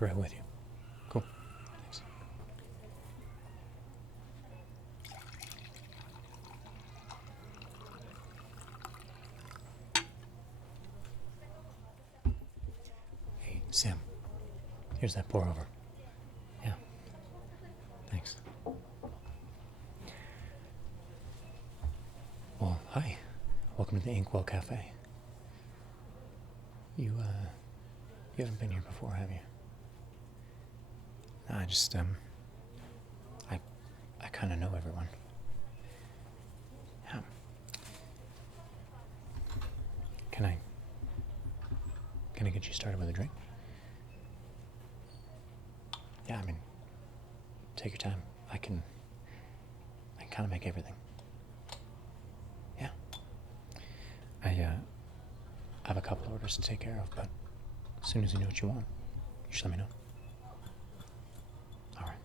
be right with you. Cool. Thanks. Hey, Sam. Here's that pour over. Yeah. Thanks. Well, hi. Welcome to the Inkwell Cafe. You haven't been here before, have you? I just, I kind of know everyone. Yeah. Can I get you started with a drink? Yeah, I mean, take your time. I can kind of make everything. Yeah. I have a couple orders to take care of, but as soon as you know what you want, you should let me know. All right.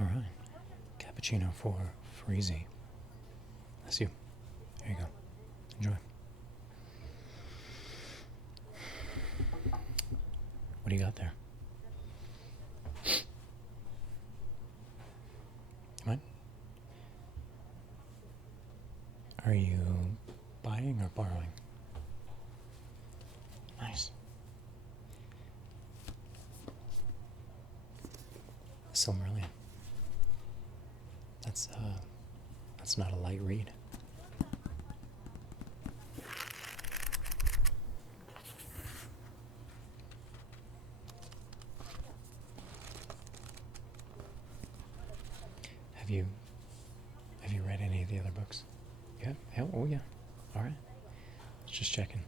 All right. Cappuccino for Freezy. That's you. There you go. Enjoy. What do you got there? What? Are you buying or borrowing? Nice. Silmarillion. That's not a light read. Have you read any of the other books? Yeah? Yeah? Oh yeah. All right. Just checking.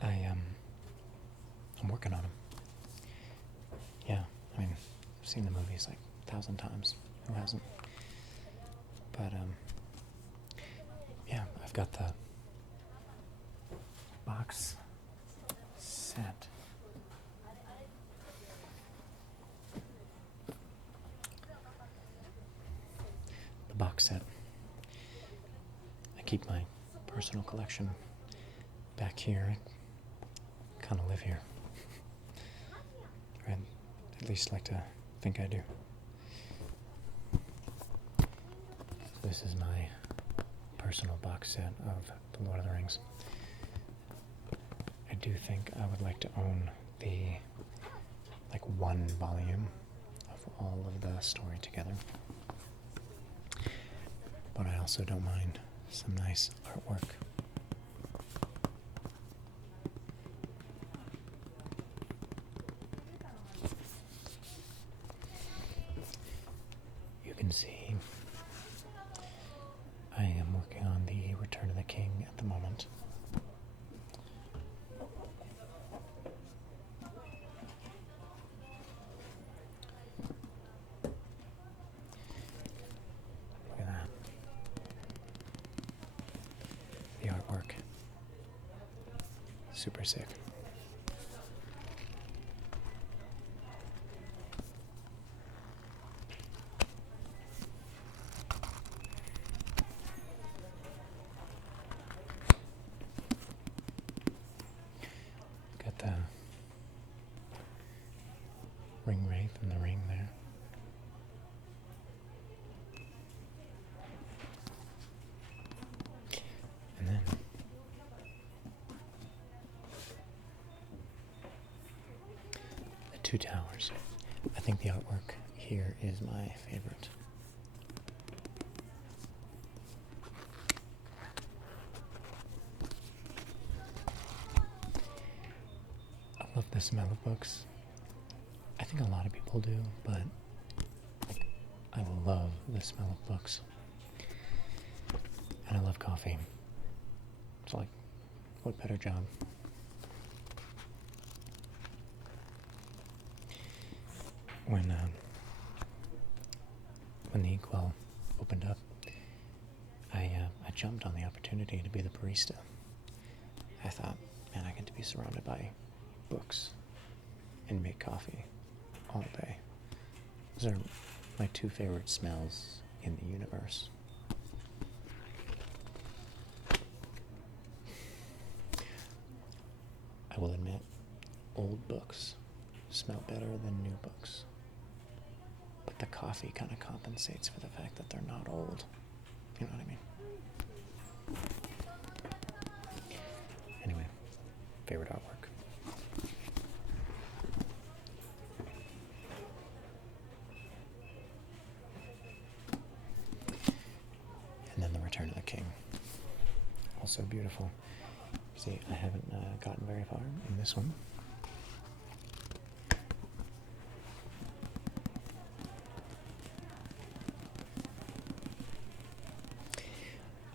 I'm working on them. Yeah, I mean, I've seen the movies like 1,000 times. Who hasn't? But yeah, I've got the box set. The box set. I keep my personal collection back here. I kind of live here. I'd at least like to think I do. So this is my personal box set of The Lord of the Rings. I do think I would like to own the one volume of all of the story together. But I also don't mind some nice artwork. You can see I am working on the Return of the King at the moment. Look at that. The artwork. Super sick. ring wraith in the ring there. And then the two towers. I think the artwork here is my favorite. I love the smell of books. I think a lot of people do, but I love the smell of books. And I love coffee. It's like, what better job? When the Inkwell opened up, I jumped on the opportunity to be the barista. I thought, man, I get to be surrounded by books and make coffee all day. Those are my two favorite smells in the universe. I will admit, old books smell better than new books. But the coffee kind of compensates for the fact that they're not old. You know what I mean? Anyway, favorite artwork. And then the Return of the King. Also beautiful. See, I haven't gotten very far in this one.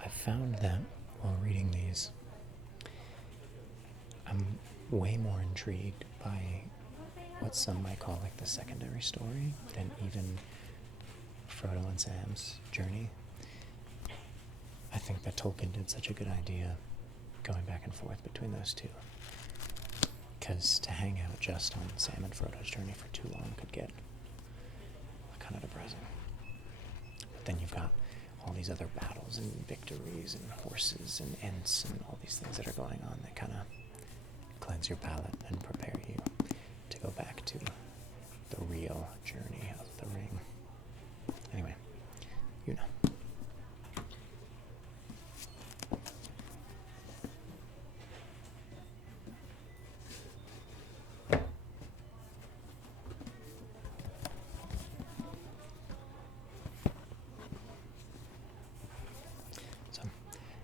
I found that while reading these, I'm way more intrigued by what some might call like the secondary story than even Frodo and Sam's journey. I think that Tolkien did such a good idea going back and forth between those two. Because to hang out just on Sam and Frodo's journey for too long could get kind of depressing. But then you've got all these other battles and victories and horses and ents and all these things that are going on that kind of cleanse your palate and prepare you to go back to the real journey of the ring. Anyway, you know.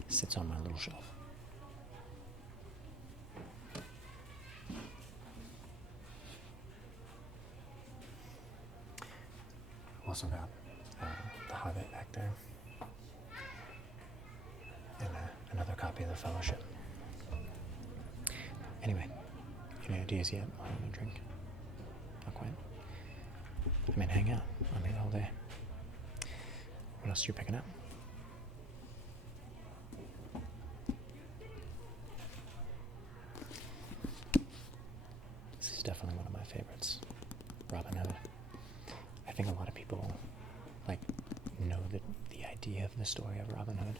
Sits on my little shelf. I've also got The Hobbit back there, and another copy of The Fellowship. Anyway, any ideas yet on a drink? Not quite. I mean, hang out. I'm here all day. What else are you picking up? Definitely one of my favorites, Robin Hood. I think a lot of people know the idea of the story of Robin Hood,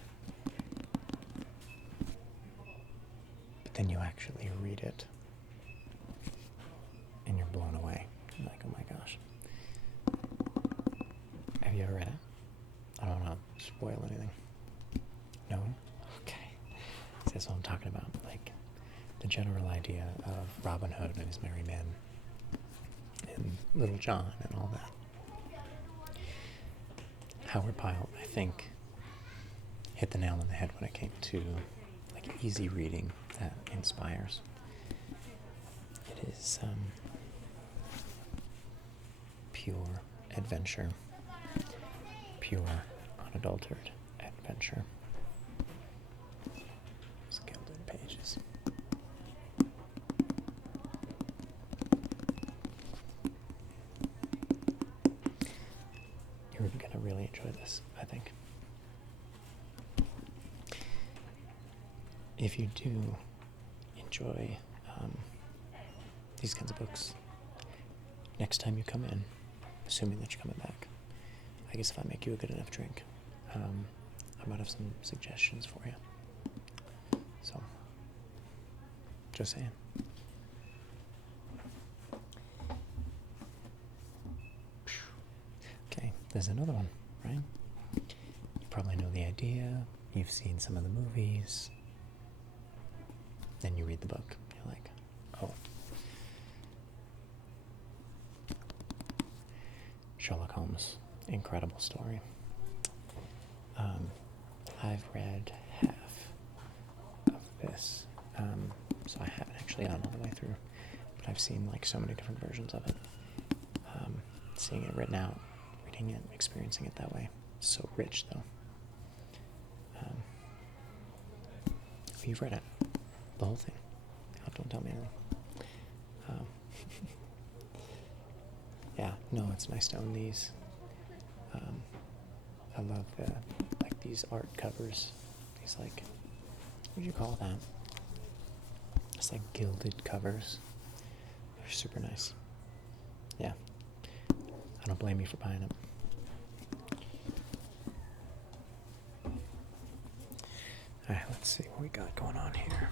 but then you actually read it and you're blown away. You're like, oh my gosh. Have you ever read it? I don't want to spoil anything. No? Okay. That's what I'm talking about. The general idea of Robin Hood and his merry men and Little John and all that. Howard Pyle, I think, hit the nail on the head when it came to easy reading that inspires. It is pure adventure, pure unadulterated adventure. Those gilded pages. You're going to really enjoy this, I think. If you do enjoy these kinds of books, next time you come in, assuming that you're coming back, I guess if I make you a good enough drink, I might have some suggestions for you. So, just saying. there's another one, right? You probably know the idea, you've seen some of the movies, then you read the book, you're like, oh. Sherlock Holmes, incredible story. I've read half of this, so I haven't actually gotten all the way through, but I've seen like so many different versions of it. Seeing it written out, reading it, experiencing it that way, it's so rich though. You've read it, the whole thing. Oh, don't tell me anything. Yeah, no, it's nice to own these. I love these art covers. These what would you call that? It's like gilded covers. They're super nice. Yeah, I don't blame you for buying them. All right, let's see what we got going on here.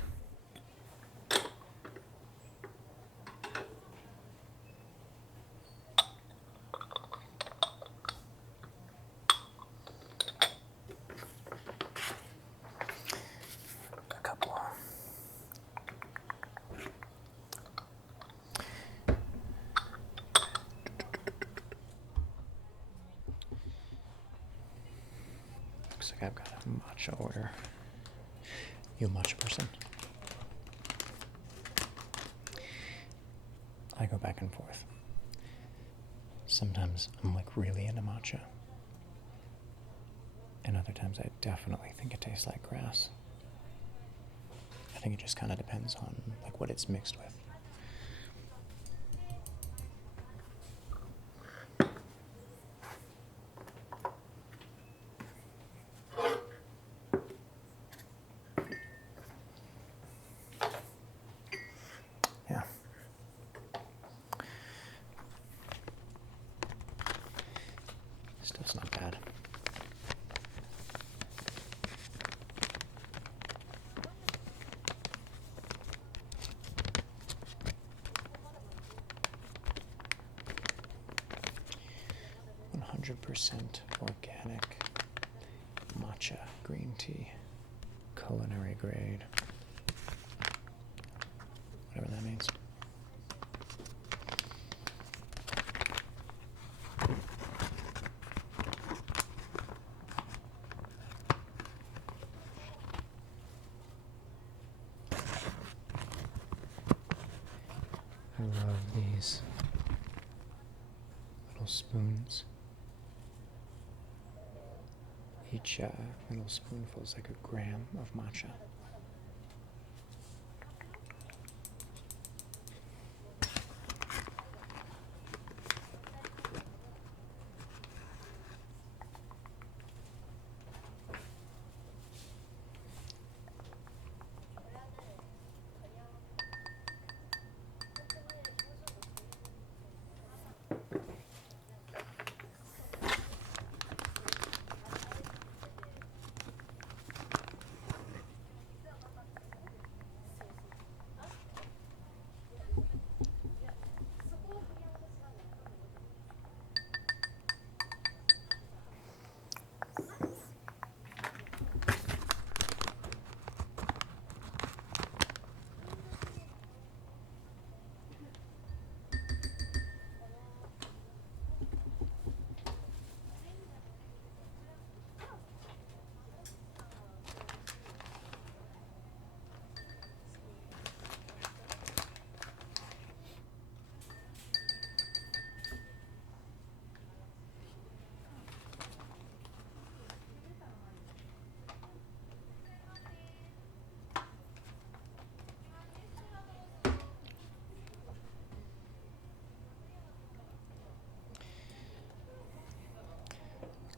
Looks like I've got a matcha order. You a matcha person? I go back and forth. Sometimes I'm really into matcha. And other times I definitely think it tastes like grass. I think it just kind of depends on what it's mixed with. Yeah. Stuff's not bad. % organic matcha green tea, culinary grade, whatever that means. I love these little spoons. Each little spoonful is like a gram of matcha.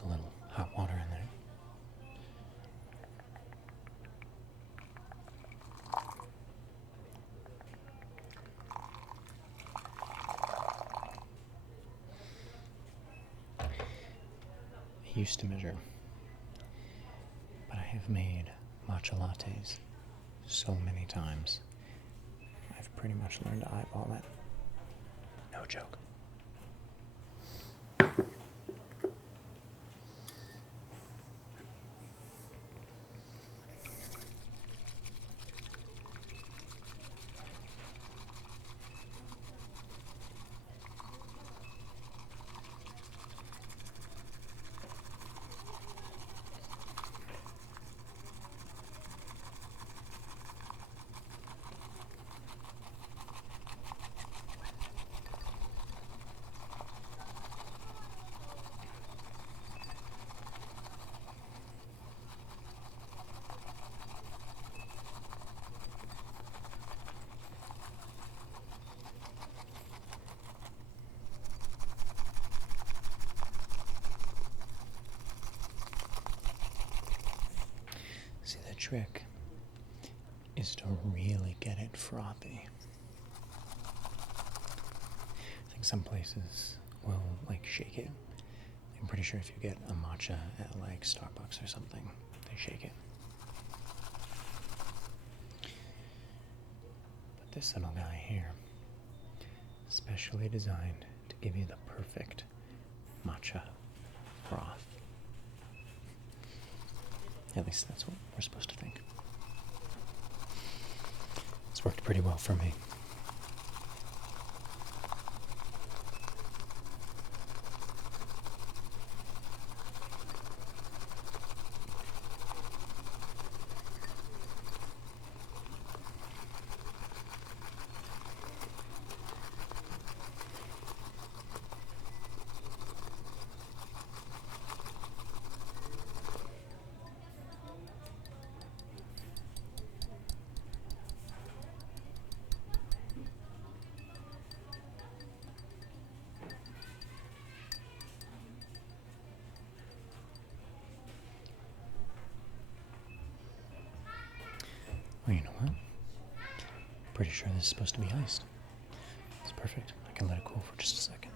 A little hot water in there. I used to measure, but I have made matcha lattes so many times. I've pretty much learned to eyeball it. No joke. trick is to really get it frothy. I think some places will like shake it. I'm pretty sure if you get a matcha at like Starbucks or something, they shake it. But this little guy here, specially designed to give you the perfect matcha froth. At least that's what we're supposed to think. It's worked pretty well for me. Well, you know what? Pretty sure this is supposed to be iced. It's perfect. I can let it cool for just a second.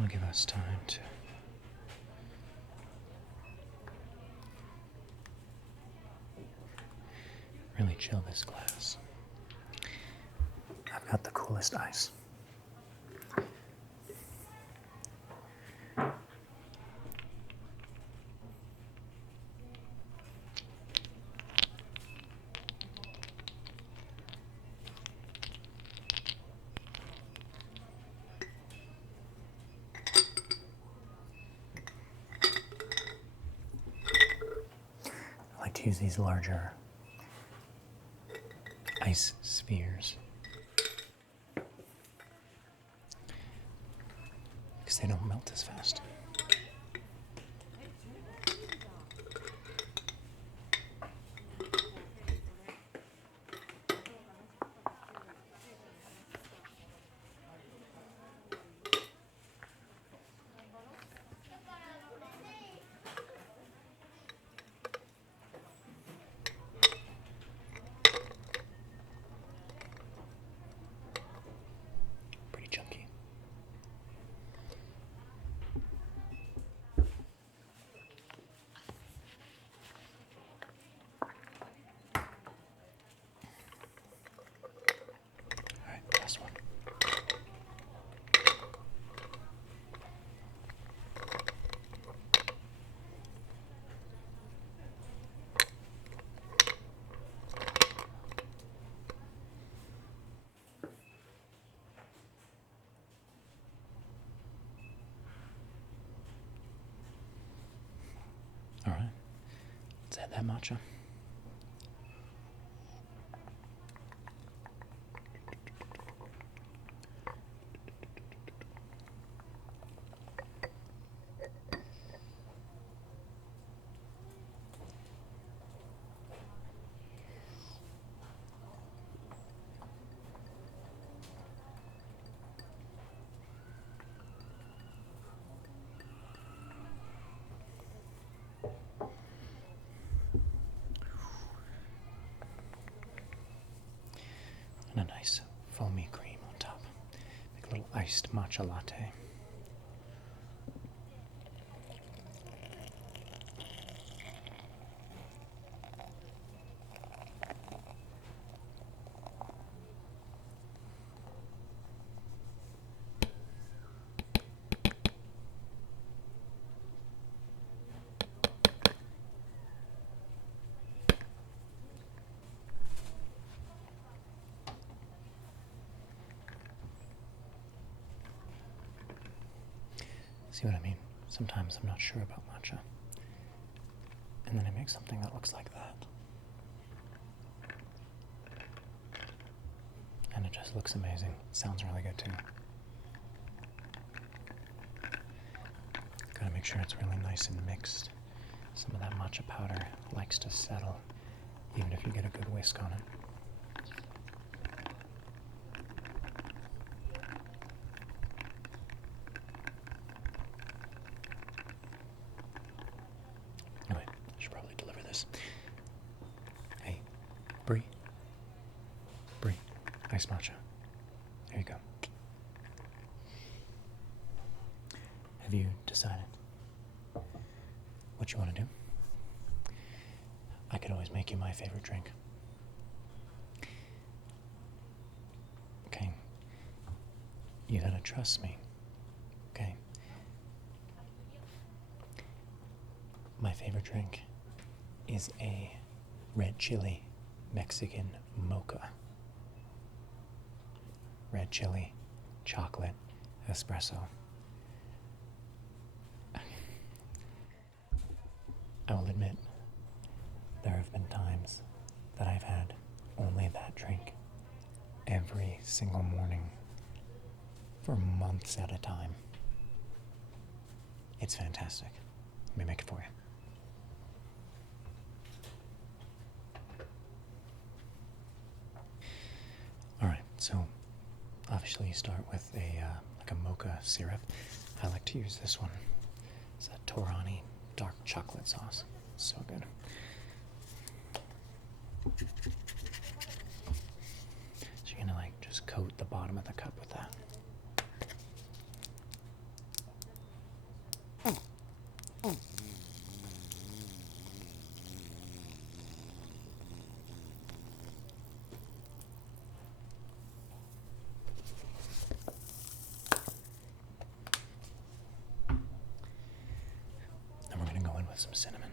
I'll give us time to really chill this glass. I've got the coolest ice. I like to use these larger ice spheres because they don't melt as fast. Pretty chunky. Alright, last one. All right, let's add that matcha. And a nice foamy cream on top. Make a little iced matcha latte. See what I mean? Sometimes I'm not sure about matcha. And then I make something that looks like that. And it just looks amazing. Sounds really good too. Gotta make sure it's really nice and mixed. Some of that matcha powder likes to settle, even if you get a good whisk on it. iced matcha. There you go. Have you decided what you want to do? I could always make you my favorite drink. Okay. You gotta trust me. Okay. My favorite drink is a red chili Mexican mocha. Red chili, chocolate, espresso. I will admit, there have been times that I've had only that drink every single morning for months at a time. It's fantastic. Let me make it for you. Alright, so obviously you start with like a mocha syrup. I like to use this one. It's a Torani dark chocolate sauce. So good. So you're gonna like just coat the bottom of the cup with that. Then we're gonna go in with some cinnamon.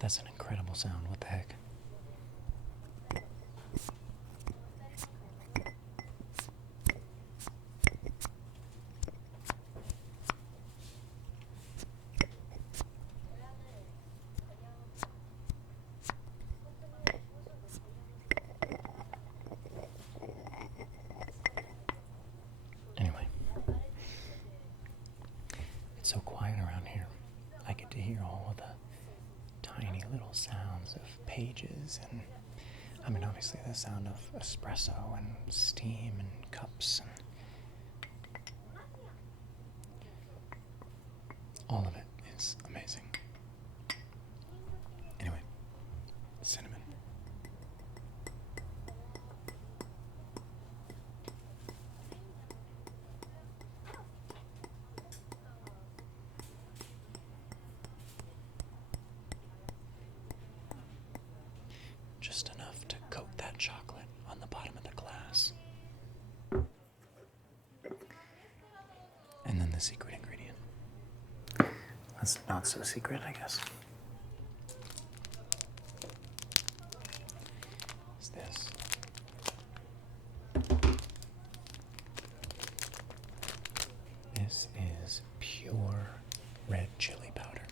That's an incredible sound. What the heck? Anyway, it's so quiet around here. I get to hear all of the tiny little sounds of pages and, I mean, obviously the sound of espresso and steam and cups and all of it is amazing. Anyway, cinnamon. Just enough to coat that chocolate on the bottom of the glass. And then the secret ingredient. That's not so secret, I guess. Is this. This is pure red chili powder.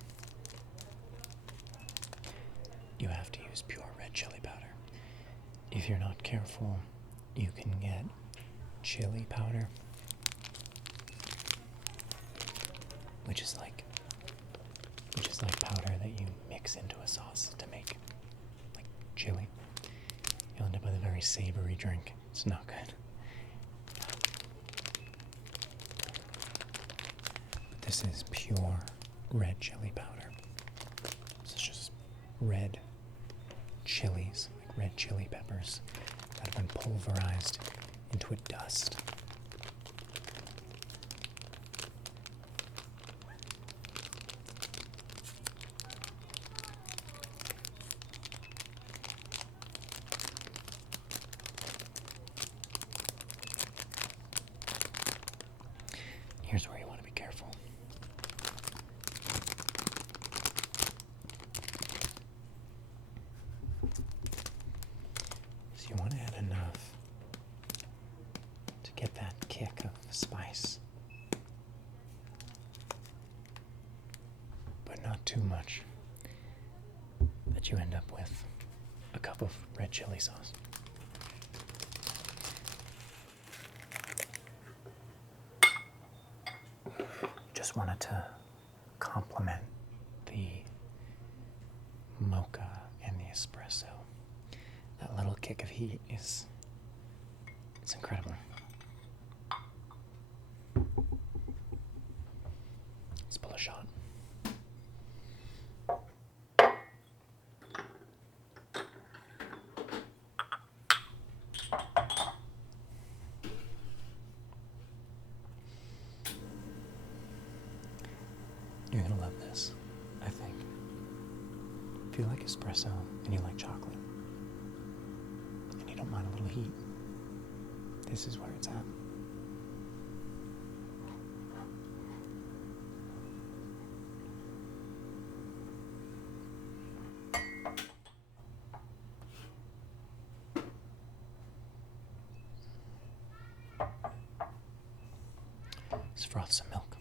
You have to use pure red chili powder. If you're not careful, you can get chili powder, which is like powder that you mix into a sauce to make like chili. You'll end up with a very savory drink. It's not good. But this is pure red chili powder. So it's just red chilies, like red chili peppers that have been pulverized into a dust. Here's where you want to be careful. So you want to add enough to get that kick of spice, but not too much that you end up with a cup of red chili sauce. Just wanted to complement the mocha and the espresso. That little kick of heat is it's incredible. Let's pull a shot. You're gonna love this, I think. If you like espresso and you like chocolate, and you don't mind a little heat, this is where it's at. Let's froth some milk.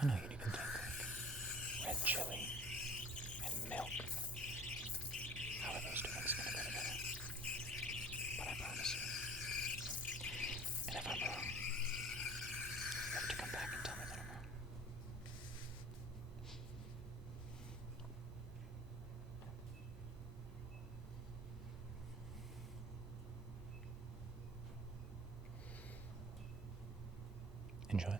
I know you'd even think like red chili and milk. How are those two things going to go together? But I promise you. And if I'm wrong, you have to come back and tell me that I'm wrong. Enjoy that.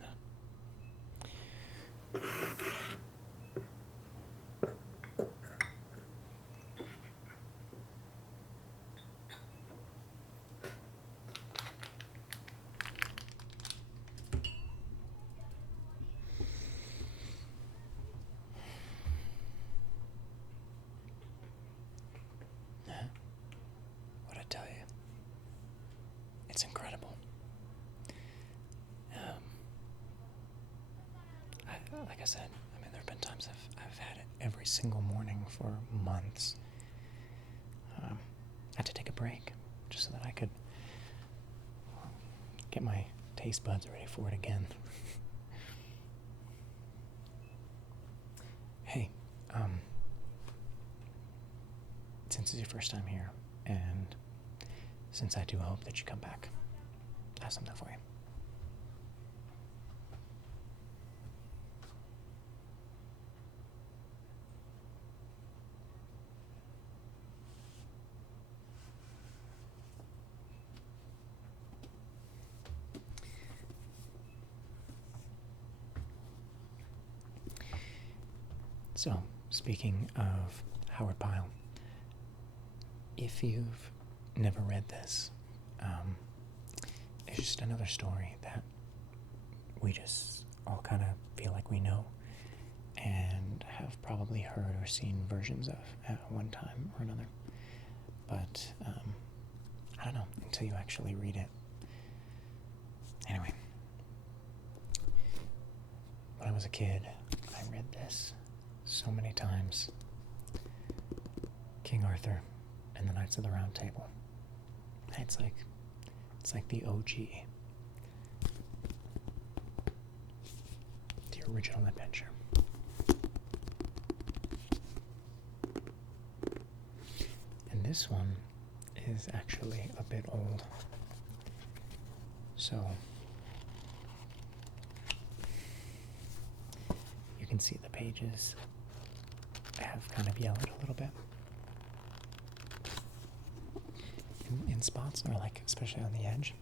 What'd I tell you? It's incredible. Like I said, I mean, there have been times I've had it every single morning for months. I had to take a break just so that I could get my taste buds ready for it again. Hey, since it's your first time here, and since I do hope that you come back, I have something for you. So, speaking of Howard Pyle, if you've never read this, it's just another story that we just all kind of feel like we know and have probably heard or seen versions of at one time or another. But, I don't know, until you actually read it. Anyway, when I was a kid, I read this so many times. King Arthur and the Knights of the Round Table. It's like the OG. The original adventure. And this one is actually a bit old. So you can see the pages have kind of yellowed a little bit in spots, or like especially on the edge.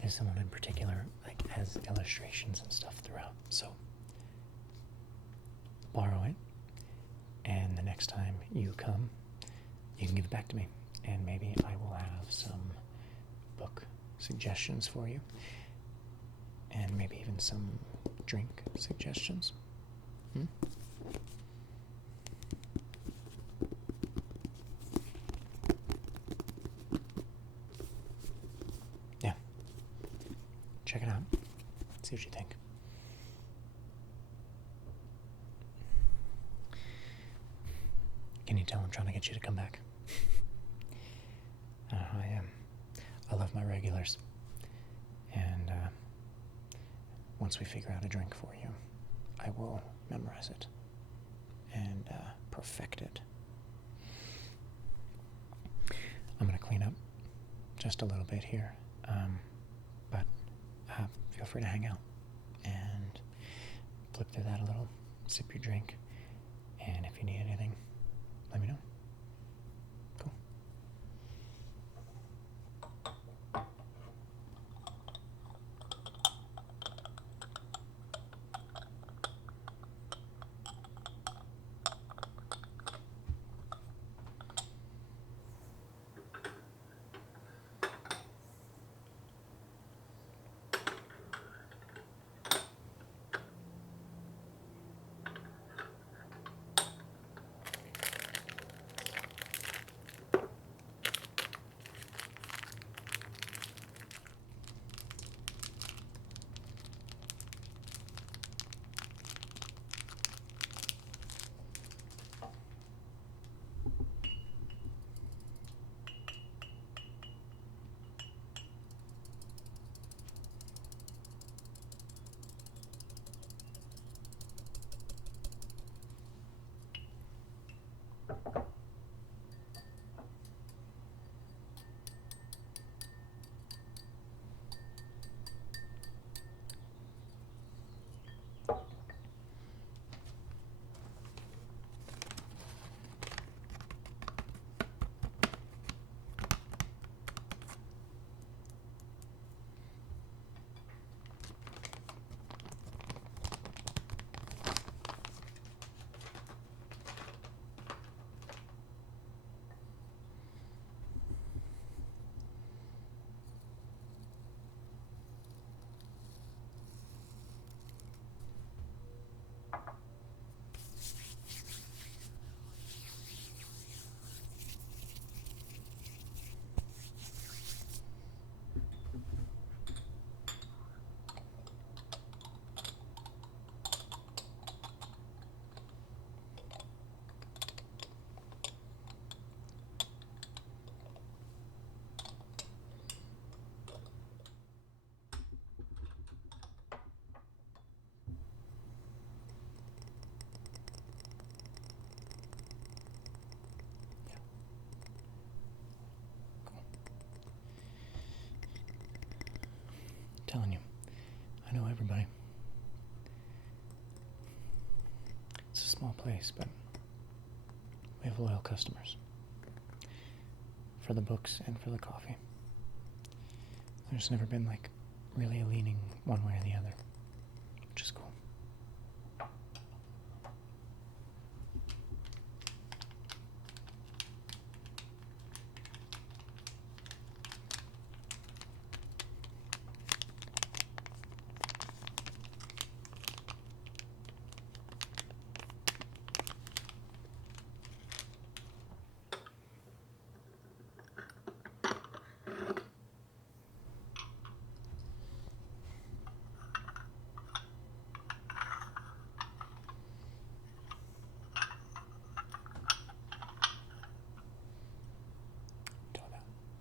There's someone in particular like has illustrations and stuff throughout, so borrow it, and the next time you come, you can give it back to me, and maybe I will have some book suggestions for you, and maybe even some drink suggestions. Yeah. Check it out. See what you think. Can you tell I'm trying to get you to come back? I love my regulars. And once we figure out a drink for you, I will memorize it and perfect it. just a little bit here, but feel free to hang out and flip through that a little, sip your drink, and if you need anything, let me know. Cool. Telling you, I know everybody. It's a small place, but we have loyal customers. For the books and for the coffee. There's never been like really a leaning one way or the other, which is cool.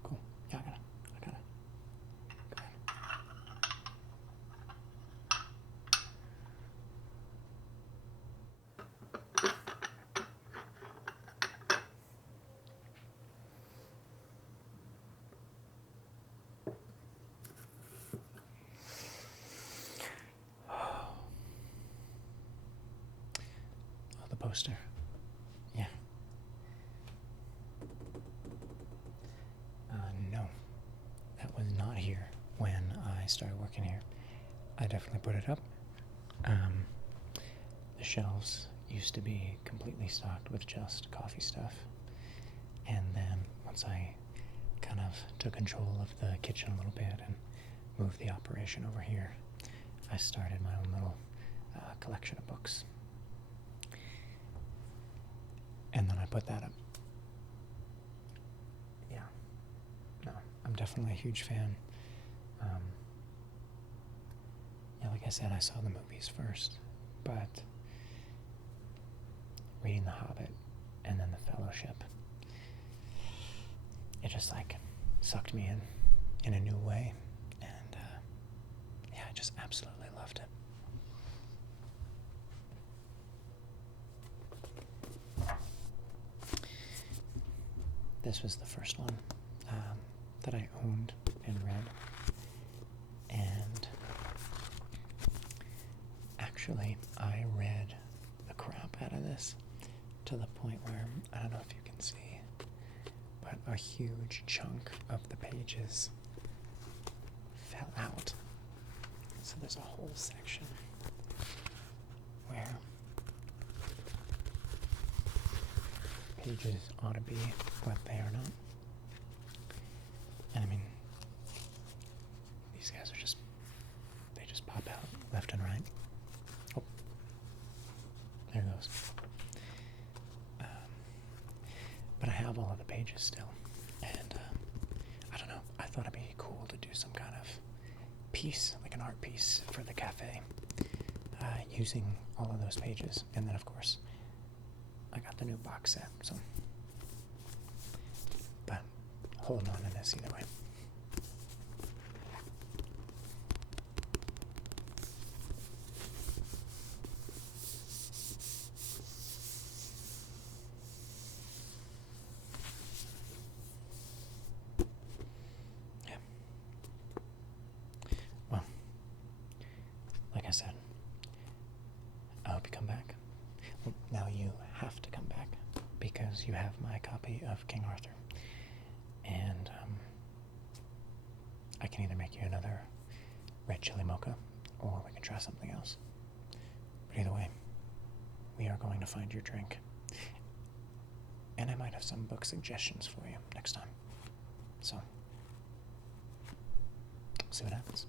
Cool. Yeah, I gotta. Go ahead. Oh, the poster. Yeah. No, that was not here when I started working here. I definitely put it up. The shelves used to be completely stocked with just coffee stuff. And then once I kind of took control of the kitchen a little bit and moved the operation over here, I started my own little collection of books. And then I put that up. Yeah. No, I'm definitely a huge fan. Yeah, like I said, I saw the movies first, but reading The Hobbit and then The Fellowship, it just like sucked me in a new way, and yeah, I just absolutely loved it. This was the first one. that I owned and read. And actually, I read the crap out of this to the point where, I don't know if you can see, but a huge chunk of the pages fell out. So there's a whole section where pages ought to be, but they are not. And I mean, these guys are they just pop out left and right. Oh, there it goes. But I have all of the pages still. And I don't know, I thought it'd be cool to do some kind of piece, like an art piece for the cafe, using all of those pages. And then, of course, I got the new box set, so. But holding on to this either way. Yeah. Well, like I said, I hope you come back. Well, now you have to come back because you have my copy of King Arthur. And I can either make you another red chili mocha or we can try something else. But either way, we are going to find your drink. And I might have some book suggestions for you next time. So, see what happens.